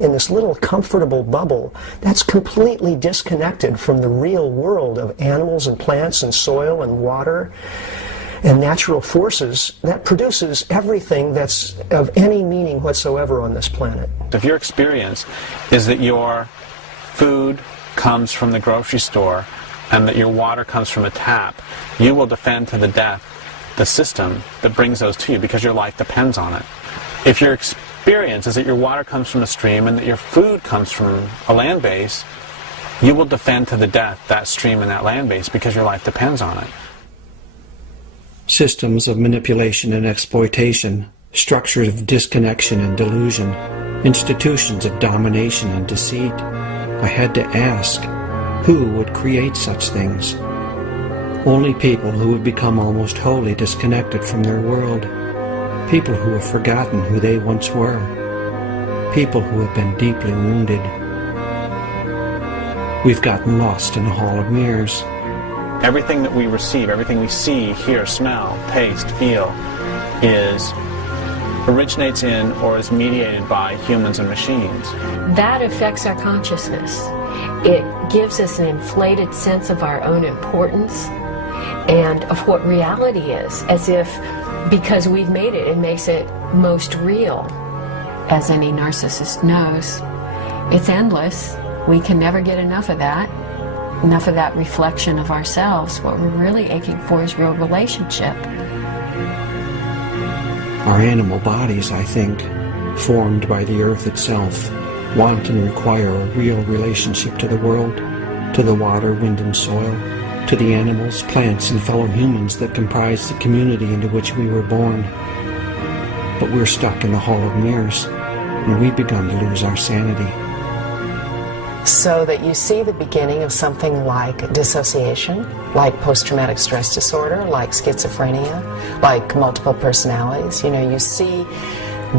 in this little comfortable bubble that's completely disconnected from the real world of animals and plants and soil and water and natural forces that produces everything that's of any meaning whatsoever on this planet. If your experience is that your food comes from the grocery store and that your water comes from a tap, you will defend to the death the system that brings those to you because your life depends on it. If your experience is that your water comes from a stream and that your food comes from a land base, you will defend to the death that stream and that land base because your life depends on it. Systems of manipulation and exploitation, structures of disconnection and delusion, institutions of domination and deceit. I had to ask, who would create such things? Only people who have become almost wholly disconnected from their world. People who have forgotten who they once were. People who have been deeply wounded. We've gotten lost in a hall of mirrors. Everything that we receive, everything we see, hear, smell, taste, feel, originates in or is mediated by humans and machines. That affects our consciousness. It gives us an inflated sense of our own importance and of what reality is, as if because we've made it, it makes it most real. As any narcissist knows, it's endless. We can never get enough of that reflection of ourselves. What we're really aching for is real relationship. Our animal bodies, I think, formed by the earth itself, want and require a real relationship to the world, to the water, wind, and soil, to the animals, plants, and fellow humans that comprise the community into which we were born. But we're stuck in the hall of mirrors, and we've begun to lose our sanity. So that you see the beginning of something like dissociation, like post-traumatic stress disorder, like schizophrenia, like multiple personalities. You know, you see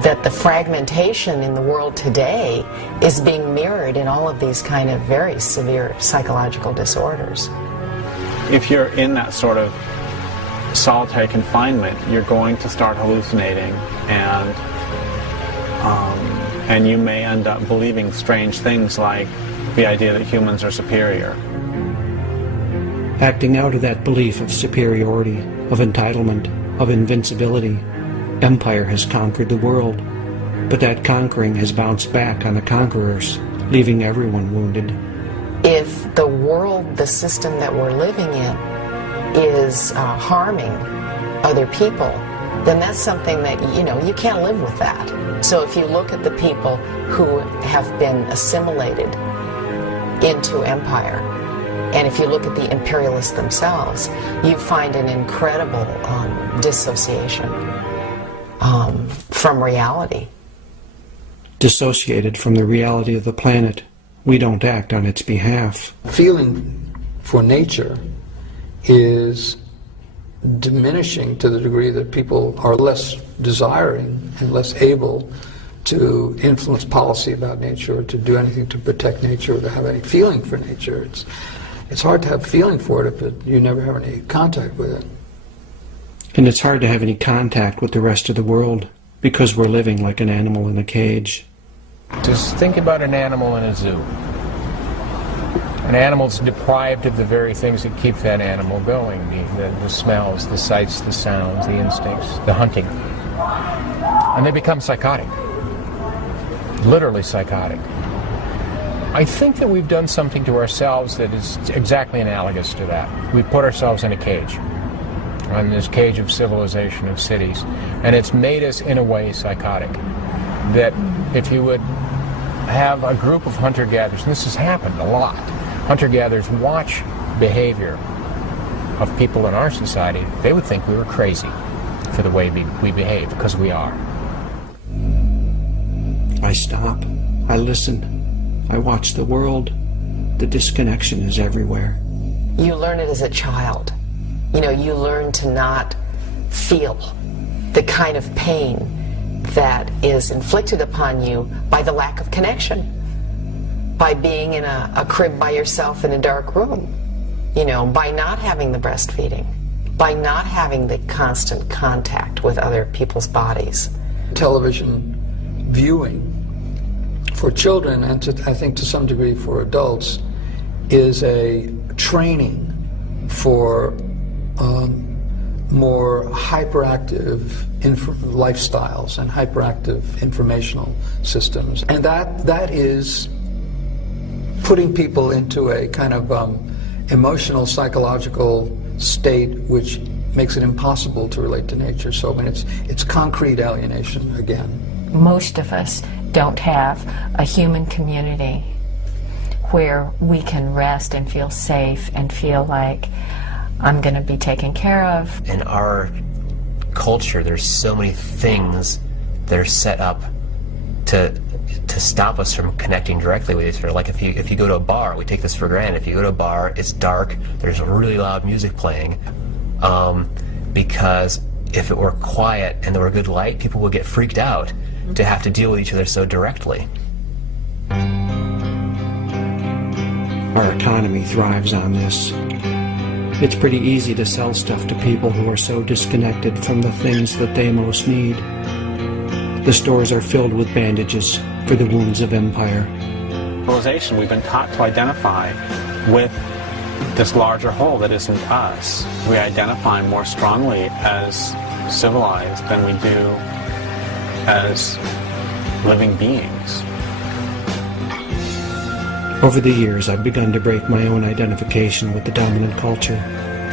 that the fragmentation in the world today is being mirrored in all of these kind of very severe psychological disorders. If you're in that sort of solitary confinement, you're going to start hallucinating, and you may end up believing strange things like the idea that humans are superior. Acting out of that belief of superiority, of entitlement, of invincibility, empire has conquered the world, but that conquering has bounced back on the conquerors, leaving everyone wounded. If the world, the system that we're living in, is harming other people, then that's something that, you know, you can't live with that. So if you look at the people who have been assimilated into empire, and if you look at the imperialists themselves, you find an incredible dissociation from reality. Dissociated from the reality of the planet, we don't act on its behalf. Feeling for nature is diminishing to the degree that people are less desiring and less able to influence policy about nature or to do anything to protect nature or to have any feeling for nature. It's hard to have feeling for it if you never have any contact with it. And it's hard to have any contact with the rest of the world because we're living like an animal in a cage. Just think about an animal in a zoo. An animal's deprived of the very things that keep that animal going, the smells, the sights, the sounds, the instincts, the hunting. And they become psychotic. Literally psychotic. I think that we've done something to ourselves that is exactly analogous to that. We've put ourselves in a cage, in this cage of civilization, of cities, and it's made us, in a way, psychotic. That if you would have a group of hunter-gatherers, and this has happened a lot, hunter-gatherers watch behavior of people in our society, they would think we were crazy for the way we behave, because we are. I stop, I listen, I watch the world. The disconnection is everywhere. You learn it as a child. You know, you learn to not feel the kind of pain that is inflicted upon you by the lack of connection, by being in a crib by yourself in a dark room, you know, by not having the breastfeeding, by not having the constant contact with other people's bodies. Television viewing for children, and I think to some degree for adults, is a training for more hyperactive lifestyles and hyperactive informational systems. And that is putting people into a kind of emotional, psychological state which makes it impossible to relate to nature. So I mean, it's concrete alienation again. Most of us don't have a human community where we can rest and feel safe and feel like I'm going to be taken care of. In our culture, there's so many things that are set up to stop us from connecting directly with each other. Like if you go to a bar, we take this for granted. If you go to a bar, it's dark, there's really loud music playing, because if it were quiet and there were good light, people would get freaked out to have to deal with each other so directly. Our economy thrives on this. It's pretty easy to sell stuff to people who are so disconnected from the things that they most need. The stores are filled with bandages for the wounds of empire. Civilization, we've been taught to identify with this larger whole that isn't us. We identify more strongly as civilized than we do as living beings. Over the years, I've begun to break my own identification with the dominant culture,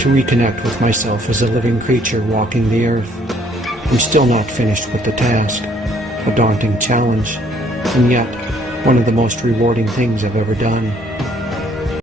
to reconnect with myself as a living creature walking the earth. I'm still not finished with the task, a daunting challenge, and yet one of the most rewarding things I've ever done.